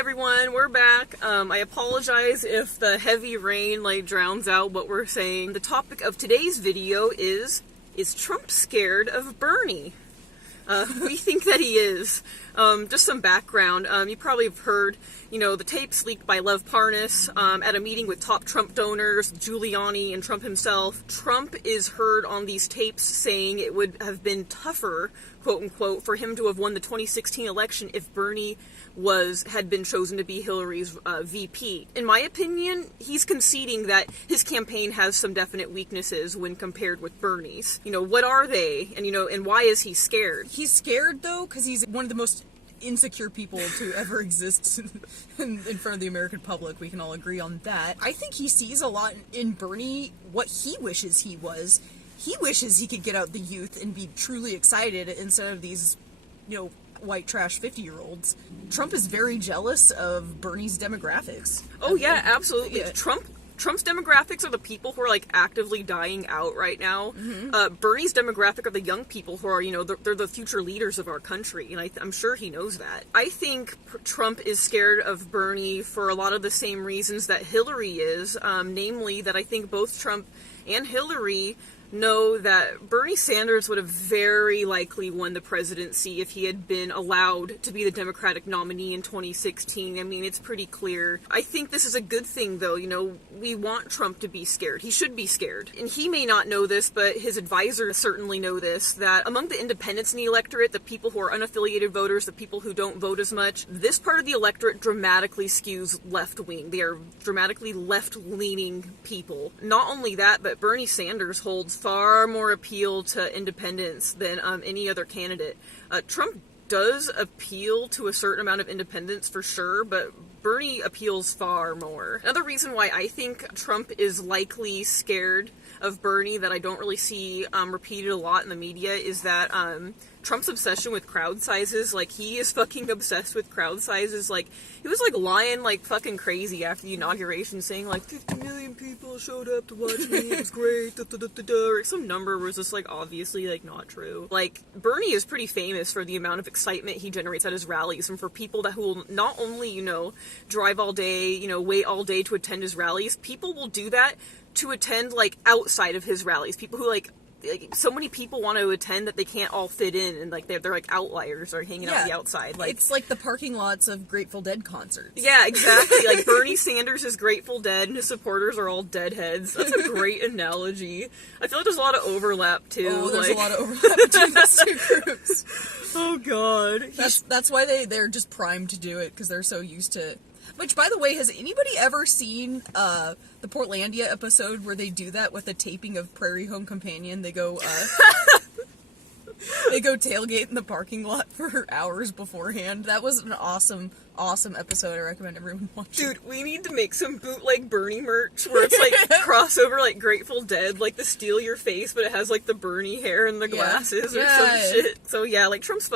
everyone, we're back. I apologize if the heavy rain drowns out what we're saying. The topic of today's video is Trump scared of Bernie? We think that he is. Just some background. You probably have heard, the tapes leaked by Lev Parnas at a meeting with top Trump donors, Giuliani and Trump himself. Trump is heard on these tapes saying it would have been tougher, quote unquote, for him to have won the 2016 election if Bernie had been chosen to be Hillary's VP. In my opinion, he's conceding that his campaign has some definite weaknesses when compared with Bernie's. What are they? And why is he scared? He's scared, though, because he's one of the most insecure people to ever exist in front of the American public. We can all agree on that. I think he sees a lot in Bernie what he wishes he was. He wishes he could get out the youth and be truly excited instead of these, white trash 50-year-olds. Trump is very jealous of Bernie's demographics. Oh, yeah, absolutely. Yeah. Trump's demographics are the people who are, actively dying out right now. Mm-hmm. Bernie's demographic are the young people who are, they're the future leaders of our country, and I'm sure he knows that. I think Trump is scared of Bernie for a lot of the same reasons that Hillary is, namely that I think both Trump and Hillary know that Bernie Sanders would have very likely won the presidency if he had been allowed to be the Democratic nominee in 2016. I mean, it's pretty clear. I think this is a good thing, though. We want Trump to be scared. He should be scared. And he may not know this, but his advisors certainly know this, that among the independents in the electorate, the people who are unaffiliated voters, the people who don't vote as much, this part of the electorate dramatically skews left-wing. They are dramatically left-leaning people. Not only that, but Bernie Sanders holds far more appeal to independents than any other candidate. Trump does appeal to a certain amount of independents for sure, but Bernie appeals far more. Another reason why I think Trump is likely scared of Bernie that I don't really see repeated a lot in the media is that Trump's obsession with crowd sizes. He is fucking obsessed with crowd sizes. He was lying fucking crazy after the inauguration, saying 50 million people showed up to watch me, it was great, or some number was just obviously not true. Bernie is pretty famous for the amount of excitement he generates at his rallies, and for people who will not only drive all day, wait all day to attend his rallies, people will do that to attend outside of his rallies. People who so many people want to attend that they can't all fit in, and they're outliers or hanging out the outside. It's like the parking lots of Grateful Dead concerts. Yeah, exactly. Bernie Sanders is Grateful Dead, and his supporters are all Deadheads. That's a great analogy. I feel like there's a lot of overlap too. Oh, there's a lot of overlap between those two groups. Oh God, that's why they're just primed to do it, because they're so used to. Which, by the way, has anybody ever seen the Portlandia episode where they do that with a taping of Prairie Home Companion? They go they go tailgate in the parking lot for hours beforehand. That was an awesome episode. I recommend everyone watch it. Dude, we need to make some bootleg Bernie merch where it's crossover Grateful Dead, the steal your face, but it has the Bernie hair and the glasses or some shit. So yeah, Trump's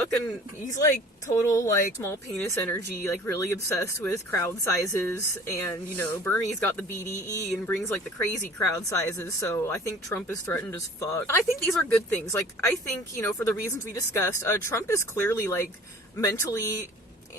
he's total small penis energy, really obsessed with crowd sizes, and Bernie's got the BDE and brings the crazy crowd sizes, so I think Trump is threatened as fuck. I think these are good things. I think, for the reasons we discussed, Trump is clearly mentally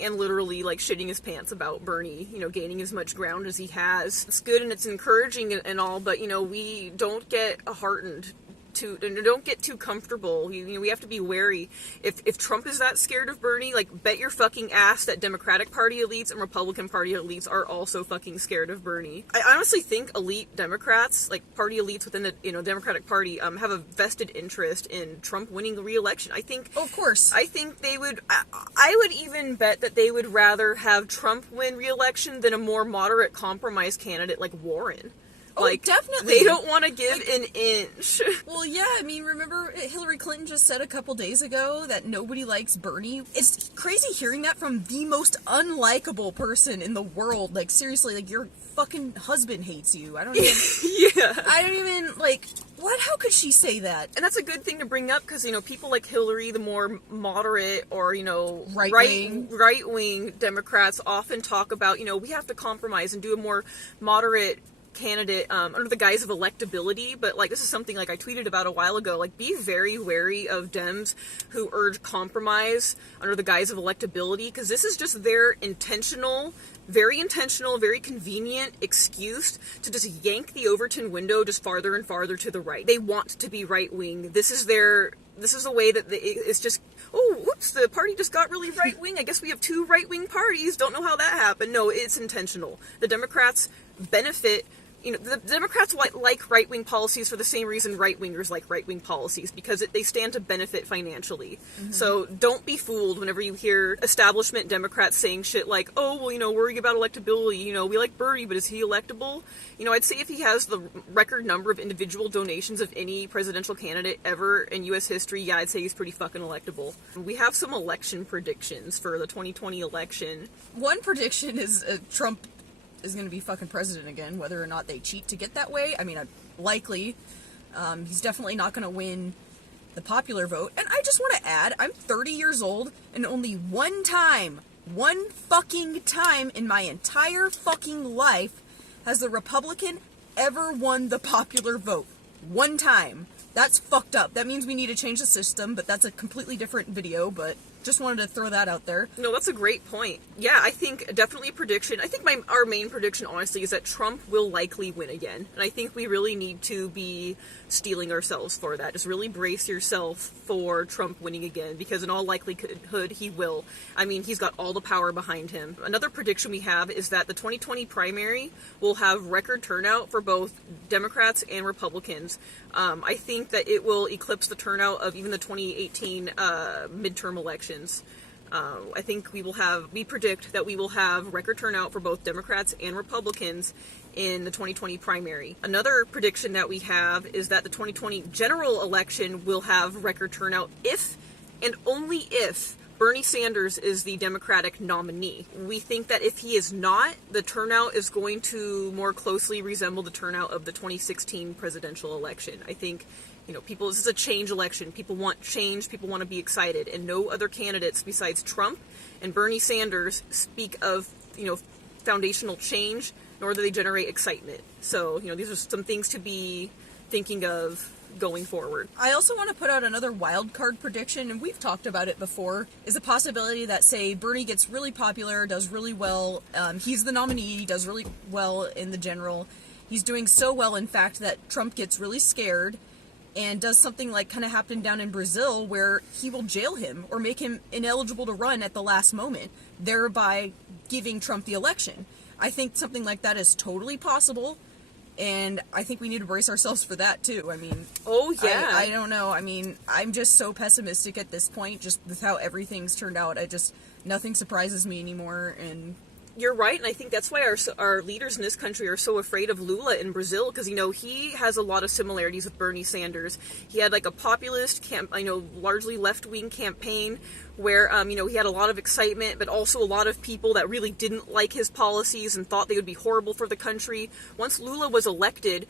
and literally shitting his pants about Bernie, gaining as much ground as he has. It's good and it's encouraging and all, but we don't get heartened and don't get too comfortable. We have to be wary. If Trump is that scared of Bernie, bet your fucking ass that Democratic Party elites and Republican Party elites are also fucking scared of Bernie. I honestly think elite Democrats, party elites within the Democratic Party, have a vested interest in Trump winning the re-election. I think. Oh, of course. I think they would. I would even bet that they would rather have Trump win re-election than a more moderate compromise candidate like Warren. Oh, definitely. They don't want to give an inch. Well, yeah, remember Hillary Clinton just said a couple days ago that nobody likes Bernie? It's crazy hearing that from the most unlikable person in the world. Seriously, your fucking husband hates you. I don't even, what? How could she say that? And that's a good thing to bring up, because, people like Hillary, the more moderate or, right-wing Democrats often talk about, we have to compromise and do a more moderate candidate under the guise of electability, but like this is something like I tweeted about a while ago. Like, be very wary of Dems who urge compromise under the guise of electability, because this is just their intentional, very convenient excuse to just yank the Overton window just farther and farther to the right. They want to be right wing. This is a way that it's just, oh, whoops, the party just got really right wing. I guess we have two right wing parties. Don't know how that happened. No, it's intentional. The Democrats benefit. The Democrats like right-wing policies for the same reason right-wingers like right-wing policies, because they stand to benefit financially. Mm-hmm. So don't be fooled whenever you hear establishment Democrats saying shit like, oh, well, worrying about electability, we like Bernie, but is he electable? I'd say if he has the record number of individual donations of any presidential candidate ever in U.S. history, yeah, I'd say he's pretty fucking electable. We have some election predictions for the 2020 election. One prediction is Trump is going to be fucking president again, whether or not they cheat to get that way. I mean, likely. He's definitely not going to win the popular vote. And I just want to add, I'm 30 years old, and only one fucking time in my entire fucking life has the Republican ever won the popular vote. One time. That's fucked up. That means we need to change the system, but that's a completely different video, but just wanted to throw that out there. No, that's a great point. Yeah, I think definitely a prediction. I think our main prediction, honestly, is that Trump will likely win again. And I think we really need to be steeling ourselves for that. Just really brace yourself for Trump winning again, because in all likelihood, he will. I mean, he's got all the power behind him. Another prediction we have is that the 2020 primary will have record turnout for both Democrats and Republicans. I think that it will eclipse the turnout of even the 2018 midterm elections. I think we predict that we will have record turnout for both Democrats and Republicans in the 2020 primary. Another prediction that we have is that the 2020 general election will have record turnout if and only if Bernie Sanders is the Democratic nominee. We think that if he is not, the turnout is going to more closely resemble the turnout of the 2016 presidential election. I think, this is a change election. People want change. People want to be excited. And no other candidates besides Trump and Bernie Sanders speak of, foundational change, nor do they generate excitement. So, these are some things to be thinking of going forward. I also want to put out another wild card prediction, and we've talked about it before, is a possibility that, say, Bernie gets really popular, does really well, he's the nominee, he does really well in the general. He's doing so well, in fact, that Trump gets really scared and does something like kind of happened down in Brazil, where he will jail him or make him ineligible to run at the last moment, thereby giving Trump the election. I think something like that is totally possible. And I think we need to brace ourselves for that, too. I mean... Oh, yeah. I don't know. I mean, I'm just so pessimistic at this point, just with how everything's turned out. Nothing surprises me anymore, and... You're right, and I think that's why our leaders in this country are so afraid of Lula in Brazil, because, he has a lot of similarities with Bernie Sanders. He had, like, a populist, largely left-wing campaign where, he had a lot of excitement, but also a lot of people that really didn't like his policies and thought they would be horrible for the country. Once Lula was elected,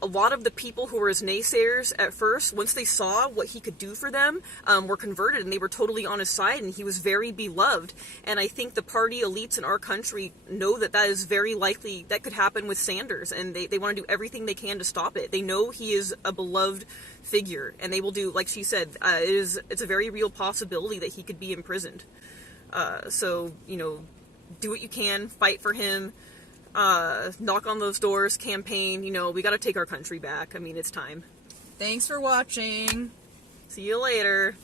a lot of the people who were his naysayers at first, once they saw what he could do for them, were converted, and they were totally on his side, and he was very beloved. And I think the party elites in our country know that is very likely, that could happen with Sanders, and they want to do everything they can to stop it. They know he is a beloved figure, and they will do, like she said, it's a very real possibility that he could be imprisoned. So, do what you can, fight for him, knock on those doors, campaign, we gotta take our country back. I mean, it's time. Thanks for watching. See you later.